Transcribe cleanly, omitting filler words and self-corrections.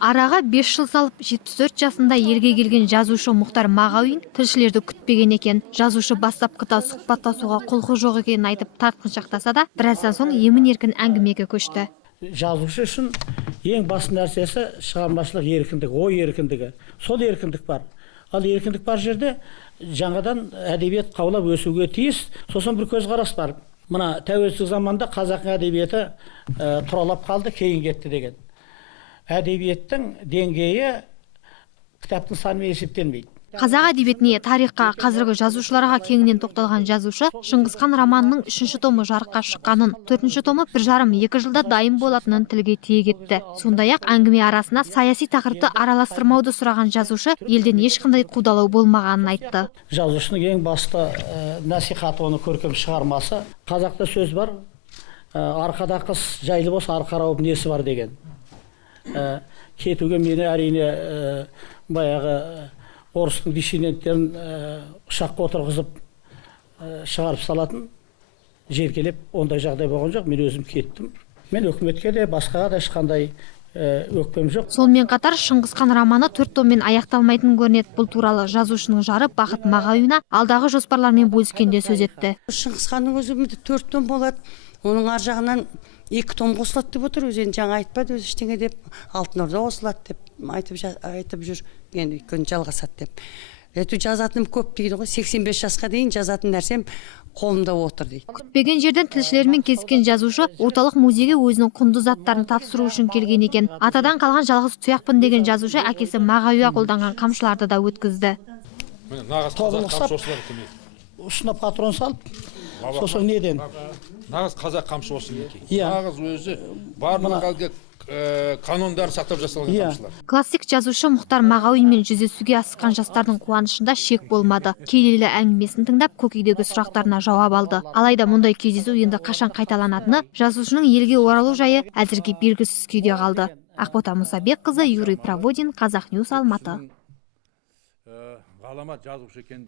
Араға 5 жыл салып 74 жасында елге келген жазушы Мұхтар Мағауин тілшілерді күтпеген екен. Жазушы бастапқыда сұхбаттасуға құлқы жоқ екенін айтып тартқыншақтаса да, біраздан соң емін-еркін әңгімеге көшті. Жазушы үшін ең басты нәрсесі шығармашылық еркіндік, ой еркіндігі. Сол еркіндік бар. Ал еркіндік бар жерде жаңадан әдебиет қаулап өсуге тиіс. Сосын бір көзқарас бар. Мына тәуелсіздік заманда қазақ әдебиеті тұралап қалды, кейін кетті деген. Әдебиеттің деңгейі кітаптың санымен есептелмейді. Қазақ әдебиетіне, тарихқа, қазіргі жазушыларға кеңінен тоқталған жазушы Шыңғысхан романының 3-ші томы жарыққа шыққанын, 4-ші томы 1,5-2 жылда дайын болатынын тілге тиек етті. Сондай-ақ әңгіме арасына саяси тақырыпты араластырмауды сұраған жазушы елден ешқандай қудалау болмағанын айтты. Жазушының ең басты насихаты, оны көркем шығармасы. Қазақта сөз бар, арқада қыз жайлы болса, арқа рауып несі бар деген. Кетуге мені әрине баяғы орыстың диссиденттерін ұшаққа отырғызып шығарып салатын, жеркелеп, ондай жағдай болған жоқ. Мен өзім кеттім. Мен өкіметке де, басқаға да ешқандай өкпем жоқ. Сонымен қатар Шыңғысхан романы 4 томмен аяқталмайтын көрінеді. Бұл туралы жазушының жары Бақыт Магауина алдағы жоспарлармен бөліскенде сөз етті. Шыңғысханның өзі 4 том болады. Оның ар жағынан 2 том қосылады деп отыр. Өзен жаңа айтпады, өзі ештеңе деп, Алтын Орда қосылады деп айтып жүр. Енді өйткені жалғасады деп. Жазатыным көп дейді ғой. 85 жасқа дейін жазатын нәрсем қолымда отыр дейді. Күтпеген жерден тілшілермен кезіккен жазушы орталық музейге өзінің құнды заттарын тапсыру үшін келген екен. Атадан қалған жалғыз тұяқпын деген жазушы әкесі Магауия қолданған қамшыларды да өткізді. Ұшына патрон салып, сосын неден? Нағыз қазақ қамшы осы екен. Нағыз өзі барлық әлгі канондарын сақтап жасалған қамшылар. Классик жазушы Мұхтар Мағауинмен жүздесуге асыққан жастардың қуанышында шек болмады. Келелі әңгімесін тыңдап, көкейдегі сұрақтарына жауап алды. Алайда мұндай кездесу енді қашан қайталанатыны жазушының елге оралу жайы әзірге белгісіз күйде қалды. Ақбота Мұсабекқызы, Юрий Проводин, Қазақ Ньюс, Алматы.